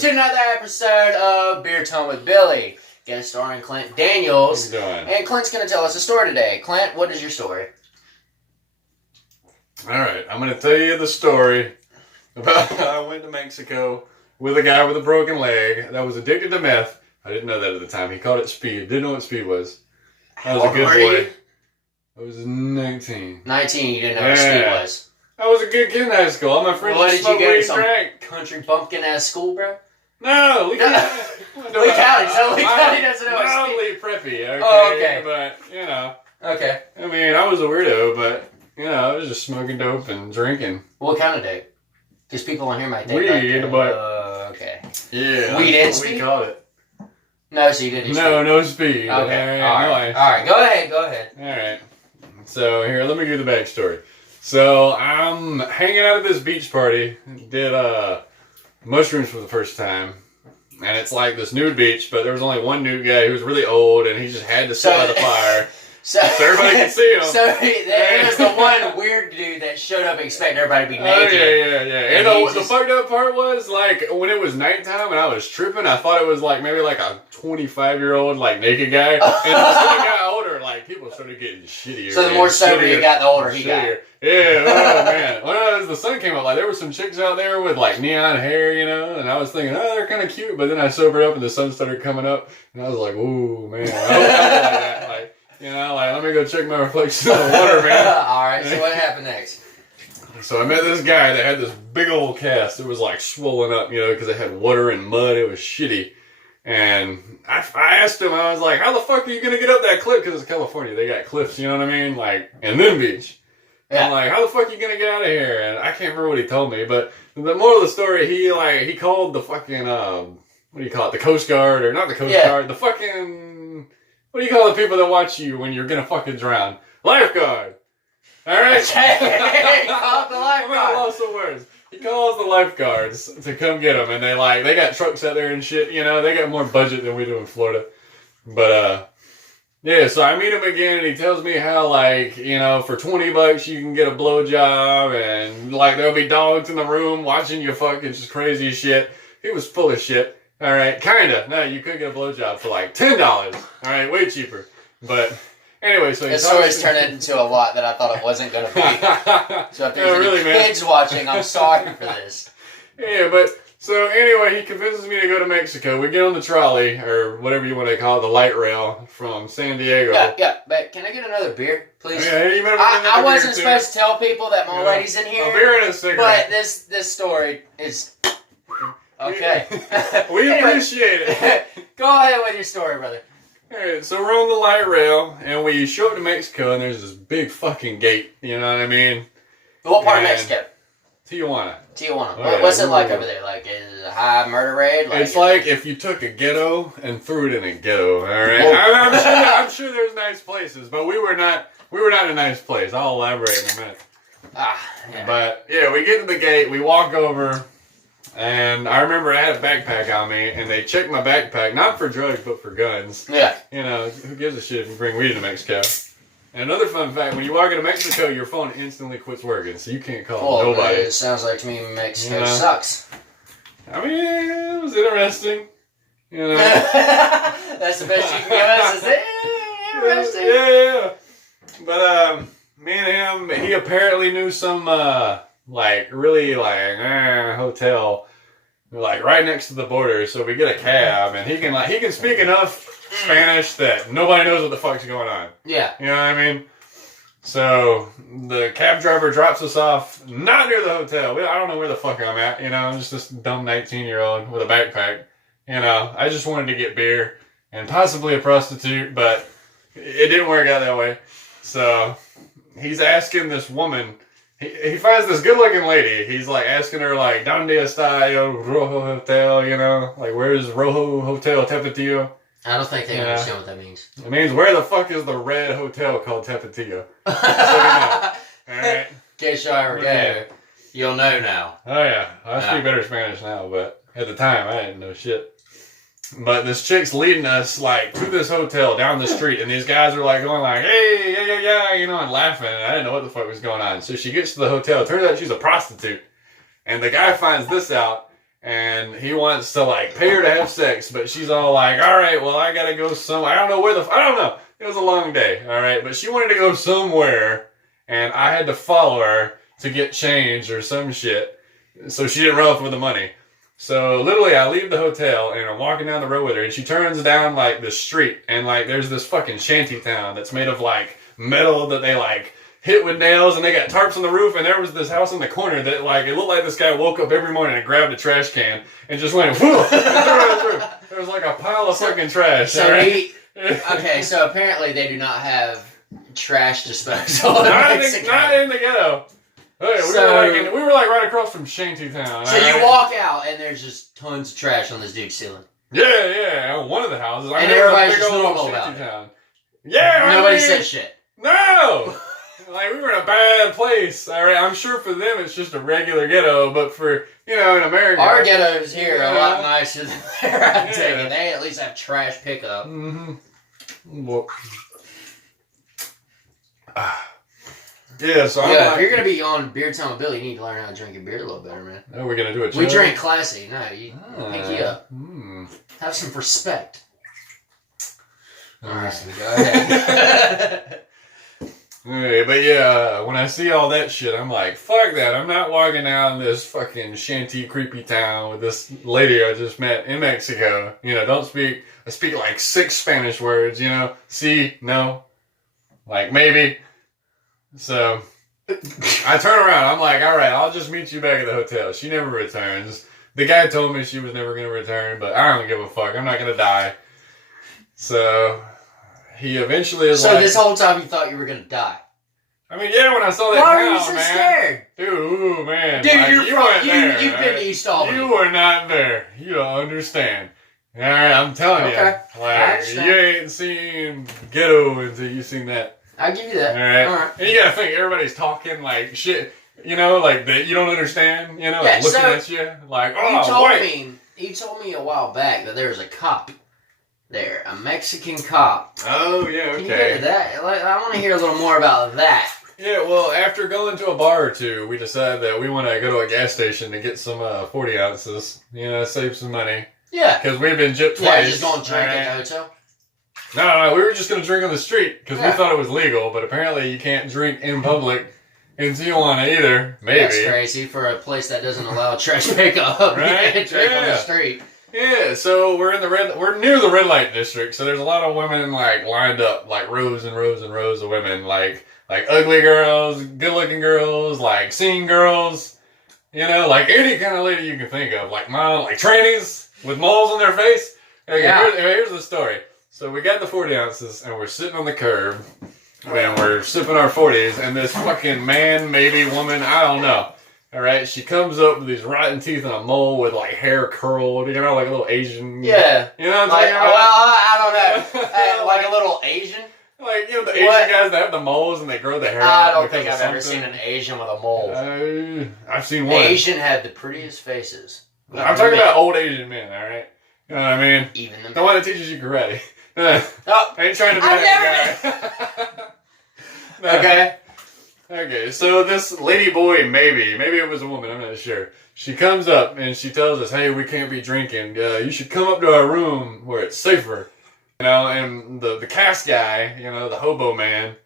to another episode of Beer Time with Billy. Guest starring Clint Daniels. How you doing? And Clint's going to tell us a story today. Clint, what is your story? Alright, I'm going to tell you the story about how I went to Mexico with a guy with a broken leg that was addicted to meth. I didn't know that at the time. He called it speed. Didn't know what speed was. I was a good boy. I was 19. 19, you didn't know what speed was. I was a good kid in high school. All my friends What just did you smoked go weed to and some drank. country bumpkin ass school, bro? No, Lee County. Lee County, so Lee County doesn't know what Mildly preppy, okay? Oh, okay. But, you know. Okay. I mean, I was a weirdo, but, you know, I was just smoking dope and drinking. What kind of dope? Because people on here might think Weed, but... okay. Yeah. Weed and that's what speed? we called it. No, so you didn't do speed. No speed. Okay. Alright. Alright, go ahead. Alright. So, here, let me give you the backstory. So, I'm hanging out at this beach party. Did, mushrooms for the first time. And it's like this nude beach, but there was only one nude guy who was really old, and he just had to sit by the fire. So everybody could see him. So there was the one weird dude that showed up expecting everybody to be naked. Oh, yeah. And the fucked up part was, like, when it was nighttime and I was tripping, I thought it was, like, maybe, like, a 25-year-old, like, naked guy. And as I got older, like, people started getting shittier. So the more sober you got, the older he got. Yeah, oh, man. Well, as the sun came up, like, there were some chicks out there with, like, neon hair, you know, and I was thinking, oh, they're kind of cute, but then I sobered up and the sun started coming up, and I was like, ooh, man. I was like that, like, you know, like, let me go check my reflection in the water, man. Alright, so what happened next? So I met this guy that had this big old cast. It was like swollen up, you know, because it had water and mud. It was shitty. And I asked him, I was like, how the fuck are you going to get up that cliff? Because it's California. They got cliffs, you know what I mean? Like, and then beach. Yeah. I'm like, how the fuck are you going to get out of here? And I can't remember what he told me. But the moral of the story, he called the fucking, what do you call it? The Coast Guard, or not the Coast Guard, the fucking... What do you call the people that watch you when you're gonna fucking drown? Lifeguard! Alright? Okay, call the lifeguard. I lost some words. He calls the lifeguards to come get him, and they got trucks out there and shit, you know, they got more budget than we do in Florida. But, yeah, so I meet him again, and he tells me how, like, you know, for $20 you can get a blowjob, and, like, there'll be dogs in the room watching you fucking just crazy shit. He was full of shit. Alright, kinda. No, you could get a blowjob for like $10. Alright, way cheaper. But anyway, so this story's turned into a lot that I thought it wasn't gonna be. So if there's any kids watching, I'm sorry for this. Yeah, but so anyway, he convinces me to go to Mexico. We get on the trolley, or whatever you want to call it, the light rail from San Diego. Yeah, but can I get another beer, please? Yeah, you better I wasn't supposed to tell people that my old lady's in here. A beer and a cigarette. But this story is... Okay. We appreciate it. Go ahead with your story, brother. Alright, so we're on the light rail, and we show up to Mexico, and there's this big fucking gate, you know what I mean? What part of Mexico? Tijuana. Oh, what's it like over there? Like, is it a high murder rate? Like, it's like if you took a ghetto and threw it in a ghetto, alright? I'm sure there's nice places, but we were not in a nice place. I'll elaborate in a minute. Yeah. But, yeah, we get to the gate, we walk over... And I remember I had a backpack on me, and they checked my backpack, not for drugs, but for guns. Yeah. You know, who gives a shit if you bring weed to Mexico? And another fun fact, when you walk into Mexico, your phone instantly quits working, so you can't call nobody. It sounds like to me Mexico sucks. I mean, it was interesting. You know. That's the best you can give us, is it? Interesting. Yeah. But, me and him, he apparently knew some, really hotel, like right next to the border. So we get a cab, and he can speak enough Spanish that nobody knows what the fuck's going on. Yeah. You know what I mean? So the cab driver drops us off not near the hotel. I don't know where the fuck I'm at. You know, I'm just this dumb 19-year-old with a backpack. You know, I just wanted to get beer and possibly a prostitute, but it didn't work out that way. So he's asking this woman. He finds this good-looking lady. He's, like, asking her, like, ¿Dónde está el Rojo Hotel? You know? Like, where's Rojo Hotel Tapatio? I don't think they understand what that means. It means, where the fuck is the red hotel called Tapatio? Alright? In case you ever go, you'll know now. Oh, yeah. I speak better Spanish now, but at the time, I didn't know shit. But this chick's leading us, like, to this hotel down the street, and these guys are, like, going, like, hey, yeah, you know, and laughing, and I didn't know what the fuck was going on. So she gets to the hotel. Turns out she's a prostitute. And the guy finds this out, and he wants to like pay her to have sex, but she's all like, all right, well, I gotta go somewhere. I don't know where I don't know. It was a long day, all right, but she wanted to go somewhere, and I had to follow her to get change or some shit, so she didn't run off with the money. So literally, I leave the hotel and I'm walking down the road with her, and she turns down like the street, and like there's this fucking shanty town that's made of like metal that they like hit with nails, and they got tarps on the roof, and there was this house in the corner that like it looked like this guy woke up every morning and grabbed a trash can and just went whoo. There was like a pile of fucking trash. So right? okay, so apparently they do not have trash disposal in not Mexico. Not in the ghetto. Hey, we were like right across from Shantytown. So you walk out and there's just tons of trash on this dude's ceiling. Yeah, on one of the houses. And everybody's just normal about it. Yeah, nobody said shit. No! Like, we were in a bad place. All right, I'm sure for them it's just a regular ghetto, but for, in America. Our ghettos here are a lot nicer than there, I'm taking. They at least have trash pickup. Mm-hmm. Well, yeah, so if you're going to be on Beer Time with Billy, you need to learn how to drink your beer a little better, man. Oh, we're going to do it. We drink classy. No, you pinky up. Have some respect. All right, go ahead. Right, but yeah, when I see all that shit, I'm like, fuck that. I'm not walking down this fucking shanty, creepy town with this lady I just met in Mexico. I speak like 6 Spanish words, See, no, like maybe. So I turn around. I'm like, all right, I'll just meet you back at the hotel. She never returns. The guy told me she was never going to return, but I don't give a fuck. I'm not going to die. So he eventually is So this whole time you thought you were going to die? I mean, yeah, when I saw that Why town, were you so scared? Dude, man. Dude, like, you've been to East Albany. You were not there. You don't understand. All right, I'm telling you. Like, you ain't seen ghetto until you seen that. I'll give you that. All right. And you gotta think everybody's talking like shit, like that you don't understand, like looking at you. Like, you told me a while back that there was a cop there, a Mexican cop. Oh, yeah, okay. Can you get to that? I want to hear a little more about that. Yeah, well, after going to a bar or two, we decided that we want to go to a gas station to get some 40 ounces, save some money. Yeah. Because we've been gypped twice. Yeah, just going to drink at the hotel? No, we were just going to drink on the street because we thought it was legal, but apparently you can't drink in public in Tijuana either. Maybe. That's crazy for a place that doesn't allow trash pickup. Right? Drink on the street. Yeah, so we're near the red light district, so there's a lot of women like lined up, like rows and rows and rows of women, like ugly girls, good looking girls, like scene girls, like any kind of lady you can think of, like trannies with moles on their face. Okay, here's the story. So we got the 40 ounces, and we're sitting on the curb, and we're sipping our 40s, and this fucking man, maybe woman, I don't know. All right, she comes up with these rotten teeth and a mole with like hair curled, like a little Asian. Yeah. You know what I'm talking about? Well, I don't know. Like a little Asian? Like, the Asian guys that have the moles and they grow the hair out. I don't think I've ever seen an Asian with a mole. I've seen one. Asian had the prettiest faces. I'm talking about old Asian men, all right? You know what I mean? Even the one that teaches you karate. I ain't trying to be that guy. No. Okay, so this lady boy, maybe it was a woman, I'm not sure. She comes up and she tells us, hey, we can't be drinking. You should come up to our room where it's safer. And the cast guy, the hobo man,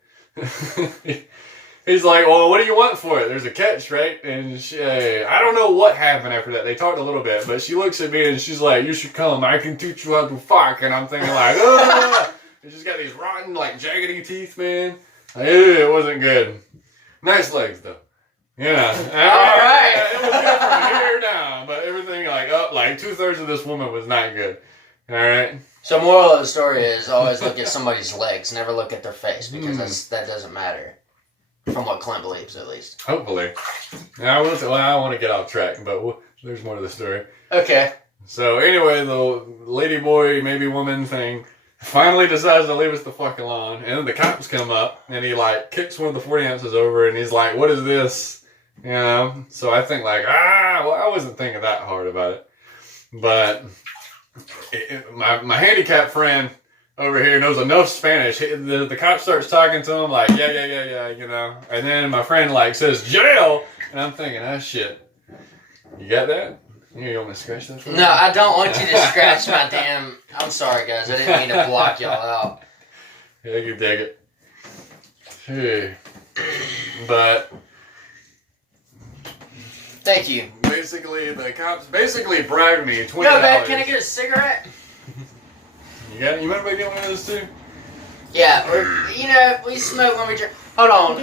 he's like, well, what do you want for it? There's a catch, right? And I don't know what happened after that. They talked a little bit, but she looks at me and she's like, you should come. I can teach you how to fuck. And I'm thinking like, and she's got these rotten, like, jaggedy teeth, man. It wasn't good. Nice legs, though. Yeah. All right. It was good from here down, but everything, up, 2/3 of this woman was not good. All right? So moral of the story is always look at somebody's legs. Never look at their face, that doesn't matter. From what Clint believes, at least. Hopefully. I want to get off track, but there's more to the story. Okay. So anyway, the lady boy, maybe woman thing finally decides to leave us the fuck alone. And then the cops come up and he kicks one of the 40 ounces over and he's like, what is this? So I think I wasn't thinking that hard about it. But my handicapped friend over here knows enough Spanish. The cop starts talking to him yeah, and then my friend says jail, and I'm thinking, shit, you got that? You want me to scratch that? No, I don't want you to scratch my damn. I'm sorry, guys. I didn't mean to block y'all out. Yeah, you dig it. Hey. But thank you. basically, the cops basically bribed me $20. Yo, babe, can I get a cigarette? You might be getting one of those too? Yeah, or, you know, we smoke when we drink. Hold on,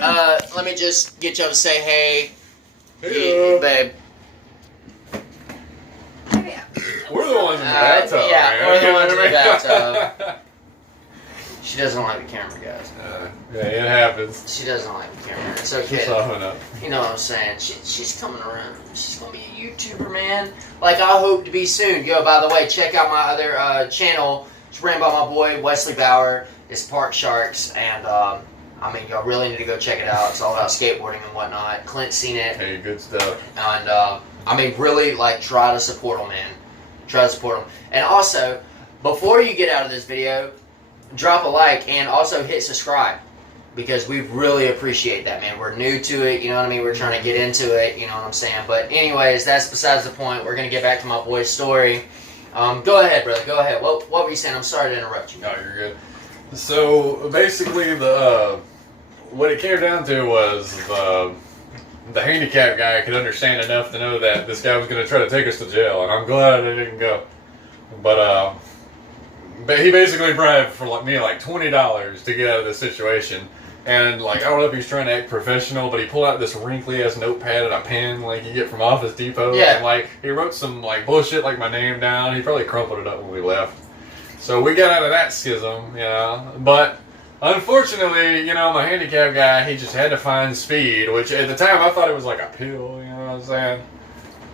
let me just get y'all to say hey. Hey, Babe. we're the ones in the bathtub. Yeah, man. we're the ones in the bathtub. She doesn't like the camera, guys. Yeah, it happens. She doesn't like the camera. It's okay. Just soften up. You know what I'm saying? She's coming around. She's gonna be a YouTuber, man. Like I hope to be soon. Yo, by the way, check out my other channel. It's ran by my boy Wesley Bauer. It's Park Sharks, and I mean, y'all really need to go check it out. It's all about skateboarding and whatnot. Clint's seen it. Hey, good stuff. And I mean, really, like, try to support them, man. Try to support them. And also, before you get out of this video, drop a like and also hit subscribe, because we really appreciate that, man. We're new to it, you know what I mean? We're trying to get into it, you know what I'm saying? But anyways, that's besides the point. We're going to get back to my boy's story. Go ahead, brother. Go ahead. What were you saying? I'm sorry to interrupt you. No, you're good. So basically, what it came down to was the handicap guy could understand enough to know that this guy was going to try to take us to jail, and I'm glad I didn't go. But he basically bribed for me like $20 to get out of this situation. And like, I don't know if he's trying to act professional, but he pulled out this wrinkly ass notepad and a pen like you get from Office Depot. Yeah. And like, he wrote some like bullshit like my name down. He probably crumpled it up when we left. So we got out of that schism, you know. But unfortunately, you know, my handicap guy, he just had to find speed, which at the time I thought it was like a pill, you know what I'm saying?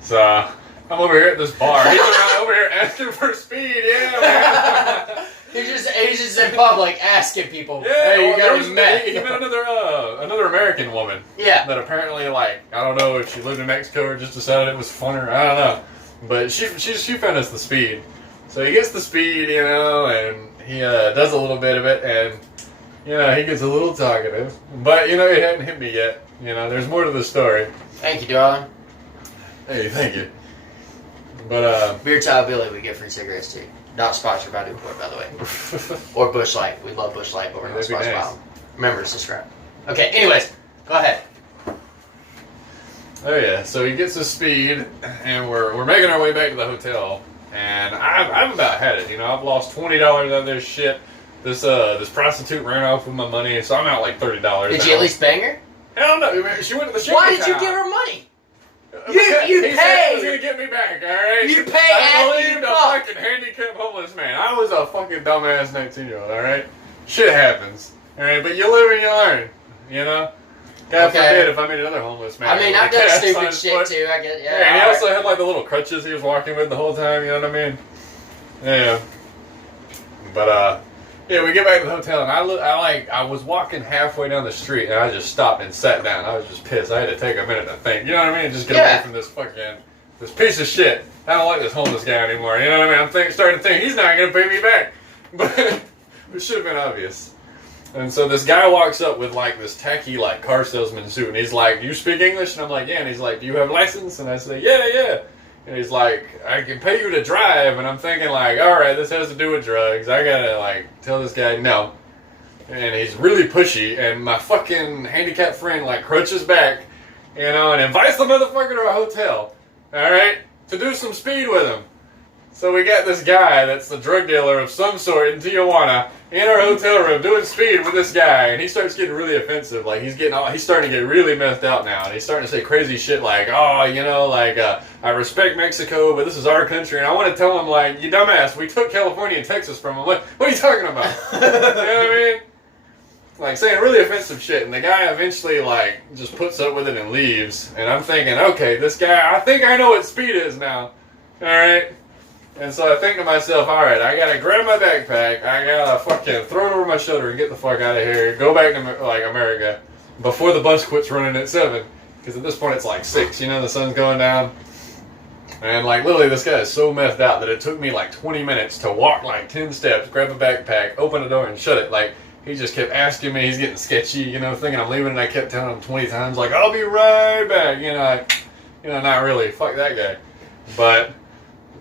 So I'm over here at this bar. He's over here asking for speed, yeah, man. He's just in public asking people, Yeah, hey, you got any meth? he met another American woman. Yeah. That apparently, like, I don't know if she lived in Mexico or just decided it was funner. I don't know. But she found us the speed. So he gets the speed, you know, and he does a little bit of it, and, you know, he gets a little talkative. But, you know, it hadn't hit me yet. You know, there's more to the story. Thank you, darling. Hey, thank you. But, Beer Tile Billy, we get free cigarettes too. Not sponsored by Newport, by the way. Or Bush Light. We love Bush Light, but we're not That'd be sponsored by nice. them. Remember to subscribe. Okay, anyways, go ahead. Oh yeah, so he gets his speed, and we're making our way back to the hotel, and I've about had it. You know, I've lost $20 out of this shit. This prostitute ran off with my money, so I'm out like $30. Did you at least bang her? Hell no, man. She went to the show. Why did you give her money? You He said paid. he was gonna get me back. All right. You paid I after you believed a fucked. fucking handicapped homeless man. I was a fucking dumbass 19-year-old. All right. Shit happens. All right, but you live and you learn. You know. God Okay. forbid if I meet another homeless man. I mean, with I've a done cast on stupid his shit foot. too. I get, Yeah, and he alright. also had like the little crutches he was walking with the whole time, you know what I mean? Yeah. But yeah, we get back to the hotel and I was walking halfway down the street and I just stopped and sat down. I was just pissed. I had to take a minute to think. You know what I mean? Just get Yeah. away from this piece of shit. I don't like this homeless guy anymore. You know what I mean? I'm starting to think he's not gonna pay me back. But it should have been obvious. And so this guy walks up with like this tacky like car salesman suit, and he's like, "Do you speak English?" And I'm like, "Yeah." And he's like, "Do you have a license?" And I say, "Yeah." And he's like, "I can pay you to drive." And I'm thinking like, all right, this has to do with drugs. I gotta like tell this guy no. And he's really pushy, and my fucking handicapped friend like crunches back, you know, and invites the motherfucker to a hotel, all right, to do some speed with him. So we got this guy that's the drug dealer of some sort in Tijuana in our hotel room doing speed with this guy, and he starts getting really offensive. Like he's starting to get really messed out now, and he's starting to say crazy shit like, "Oh, you know, like I respect Mexico, but this is our country." And I want to tell him like, "You dumbass, we took California and Texas from him. What are you talking about?" You know what I mean? Like saying really offensive shit, and the guy eventually like just puts up with it and leaves. And I'm thinking, okay, this guy, I think I know what speed is now. All right. And so I think to myself, all right, I gotta grab my backpack, I gotta fucking throw it over my shoulder and get the fuck out of here, go back to like America before the bus quits running at 7, because at this point it's like 6, you know, the sun's going down. And like literally this guy is so messed out that it took me like 20 minutes to walk like 10 steps, grab a backpack, open the door and shut it. Like he just kept asking me, he's getting sketchy, you know, thinking I'm leaving, and I kept telling him 20 times like, "I'll be right back," you know, not really, fuck that guy. But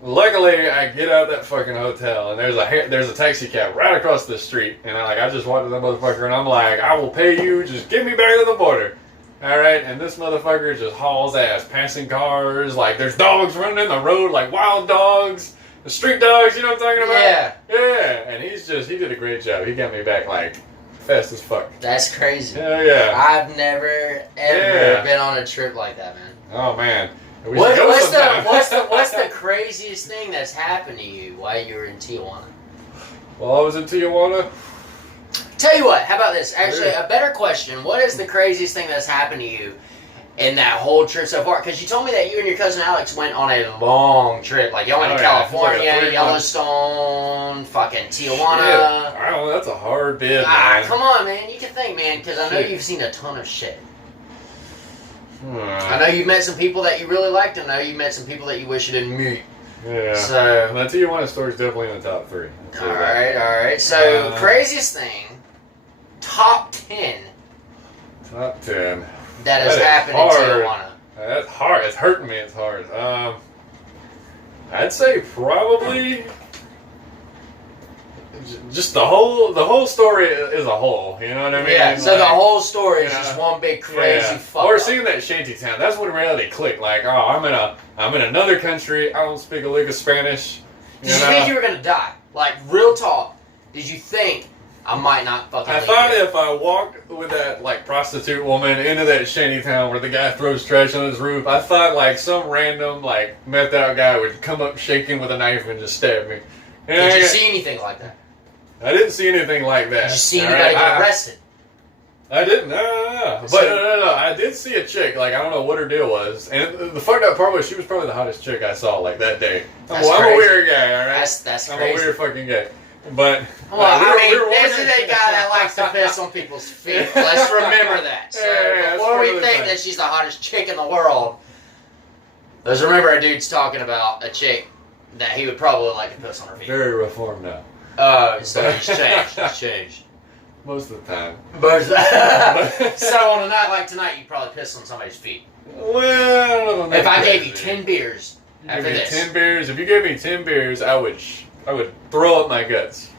luckily, I get out of that fucking hotel, and there's a taxi cab right across the street, and I just walked to that motherfucker, and I'm like, I will pay you, just get me back to the border. All right, and this motherfucker just hauls ass, passing cars, like there's dogs running in the road, like wild dogs, the street dogs, you know what I'm talking about? Yeah. Yeah, and he did a great job. He got me back like fast as fuck. That's crazy. Hell yeah. I've never ever been on a trip like that, man. Oh man. We should go sometime. What's the craziest thing that's happened to you while you were in Tijuana? While I was in Tijuana? Tell you what, how about this? Actually, a better question. What is the craziest thing that's happened to you in that whole trip so far? Because you told me that you and your cousin Alex went on a long trip. Like, y'all went to California, like a 3 Yellowstone, fucking Tijuana. Yeah. I don't know, that's a hard bid, man. Come on, man. You can think, man, because I know you've seen a ton of shit. I know you've met some people that you really liked, and I know you met some people that you wish you didn't meet. Yeah. So, the Tijuana story's definitely in the top 3. Alright. So, craziest thing, top 10 Top 10. that has happened in Tijuana. That's hard. It's hurting me. It's hard. I'd say probably just the whole story as a whole. You know what I mean? Yeah. So the whole story is just one big crazy fuck. Or seeing that shanty town. That's when reality clicked. Like, oh, I'm in another country. I don't speak a lick of Spanish. Did you think you were gonna die? Like, real talk. Did you think I might not fucking? I thought if I walked with that like prostitute woman into that shanty town where the guy throws trash on his roof, I thought like some random like methed out guy would come up shaking with a knife and just stab me. And Did you see anything like that? I didn't see anything like that. Did you see anybody get arrested? I didn't. No. But no. I did see a chick. Like, I don't know what her deal was. And the fucked up part was she was probably the hottest chick I saw, like, that day. I'm a weird guy, all right? That's I'm crazy. a weird fucking guy. But, this is a guy that likes to piss on people's feet. Let's remember that. So, before we think that she's the hottest chick in the world, let's remember a dude's talking about a chick that he would probably like to piss on her feet. Very reformed now. Oh, so he's changed. He's changed. Most of the time. But so on a night like tonight, you'd probably piss on somebody's feet. Well, if I gave you 10 beers after this. 10 beers. If you gave me 10 beers, I would throw up my guts.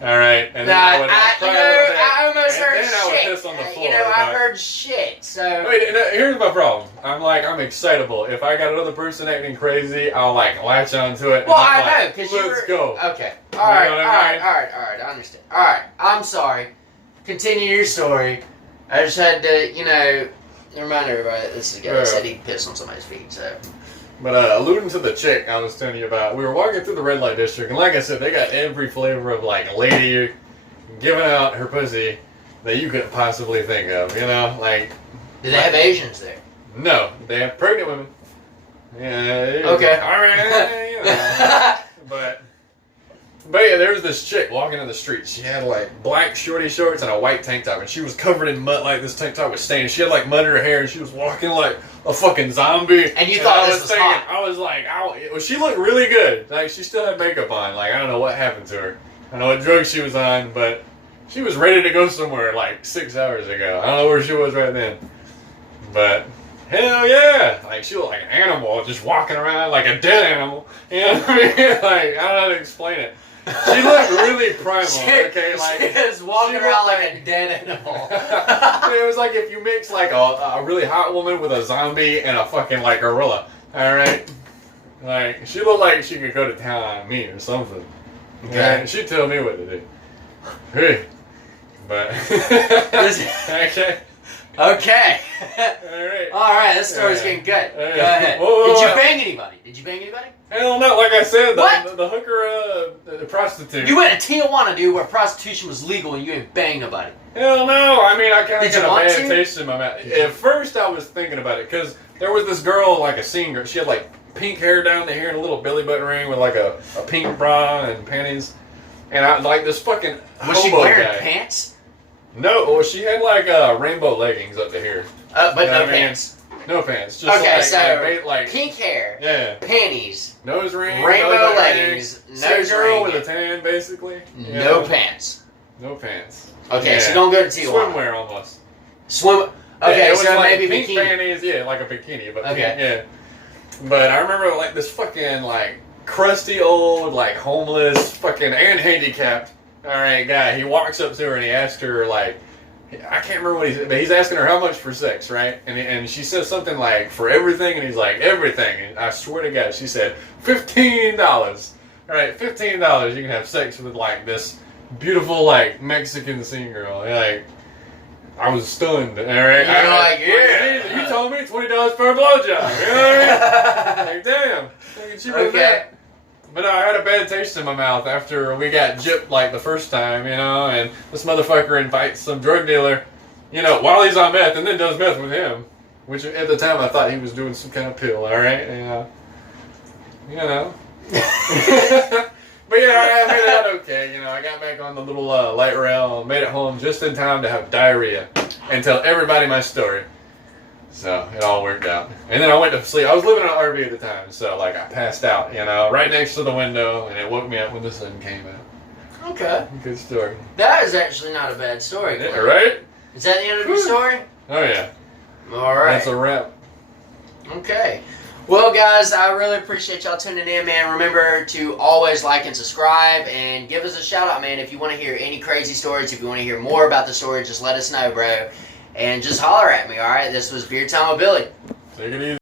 All right, and then I would I almost heard then shit. I would piss on the floor. I heard shit. So wait, here's my problem. I'm excitable. If I got another person acting crazy, I'll like latch onto it. Well, I know because let's go. Okay. All right. I understand. All right. I'm sorry. Continue your story. I just had to, remind everybody that this is a guy that said he'd piss on somebody's feet. So. But alluding to the chick I was telling you about, we were walking through the red light district, and like I said, they got every flavor of like lady giving out her pussy that you could possibly think of. Like. Do they have Asians there? No, they have pregnant women. Yeah. Okay. All right. But yeah, there was this chick walking in the street. She had like black shorty shorts and a white tank top, and she was covered in mud. Like this tank top was stained. She had like mud in her hair, and she was walking like a fucking zombie. And you thought this was hot? I was like, she looked really good. Like she still had makeup on. Like I don't know what happened to her. I don't know what drugs she was on, but she was ready to go somewhere like 6 hours ago. I don't know where she was right then, but. Hell yeah! Like she looked like an animal, just walking around like a dead animal. You know what I mean? Like I don't know how to explain it. She looked really primal. Okay, like she was walking around like a dead animal. It was like if you mix like a really hot woman with a zombie and a fucking like gorilla. All right, like she looked like she could go to town on me or something. Okay, she'd tell me what to do. Hey, but okay. Okay. All right. This story's getting good. Go ahead. Whoa, Did you bang anybody? Hell no. Like I said, What? the hooker, the prostitute. You went to Tijuana, dude, where prostitution was legal, and you ain't banged nobody. Hell no. I mean, I kind Did of you got a want bad to? taste in my mouth. At first, I was thinking about it because there was this girl, like a singer. She had like pink hair down to here and a little belly button ring with like a pink bra and panties. And I like this fucking Was she hobo wearing guy. pants? No, well, she had like rainbow leggings up to here. But no pants. No pants. Just Okay, like, so like pink hair, yeah, panties, nose ring, rainbow leggings, nose girl ring, with a tan, basically. No pants. No pants. Okay, Yeah. so don't go to Tijuana. Swimwear almost. Swim. Okay, it was so like maybe pink bikini. panties, yeah, like a bikini, but Okay. pink, yeah. But I remember like this fucking like crusty old like homeless fucking and handicapped guy. He walks up to her and he asks her like, I can't remember what but he's asking her how much for sex, right? And she says something like for everything, and he's like everything. And I swear to God, she said $15. All right, $15. You can have sex with like this beautiful like Mexican scene girl. Like I was stunned. All right, You're like, yeah. You told me $20 for a blowjob. You know what I mean? Like damn. Okay. But no, I had a bad taste in my mouth after we got gypped like the first time, you know, and this motherfucker invites some drug dealer, you know, while he's on meth and then does meth with him. Which at the time I thought he was doing some kind of pill, alright? You know. But yeah, I made it out okay, you know, I got back on the little light rail, made it home just in time to have diarrhea and tell everybody my story. So it all worked out. And then I went to sleep. I was living in an RV at the time, so like I passed out, you know, right next to the window, and it woke me up when the sun came out. Okay. Good story. That is actually not a bad story. Yeah, right? Is that the end of your story? Oh yeah. All right. That's a wrap. Okay. Well, guys, I really appreciate y'all tuning in, man. Remember to always like and subscribe and give us a shout out, man. If you want to hear any crazy stories, if you want to hear more about the story, just let us know, bro. And just holler at me, all right? This was Beer Time with Billy. Take it easy.